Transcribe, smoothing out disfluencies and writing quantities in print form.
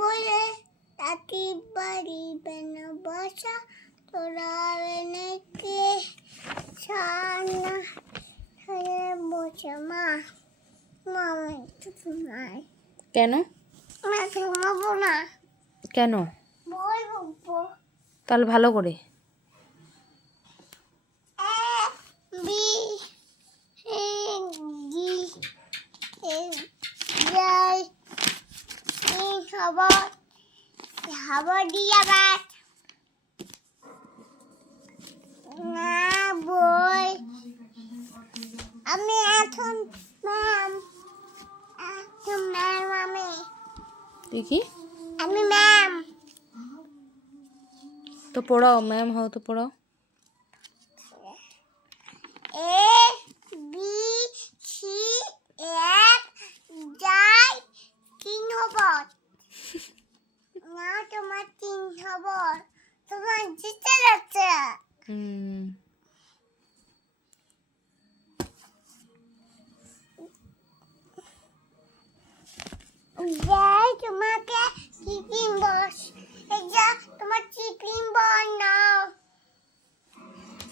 বলে তাতি বাড়ি বেনা বসা তোরা এনেকে সানা হয়ে বসে মা মামা একটু ঘুমাই। কেন? মা ঘুমাবো না। কেন? বই বলবো। তাহলে ভালো করে। বি ডি যাই খবর খবর দিয়ে আবার না বই আমি এখন ম্যাম আমি তুই কি? আমি ম্যাম তো পড়াও, ম্যাম হও তো পড়াও।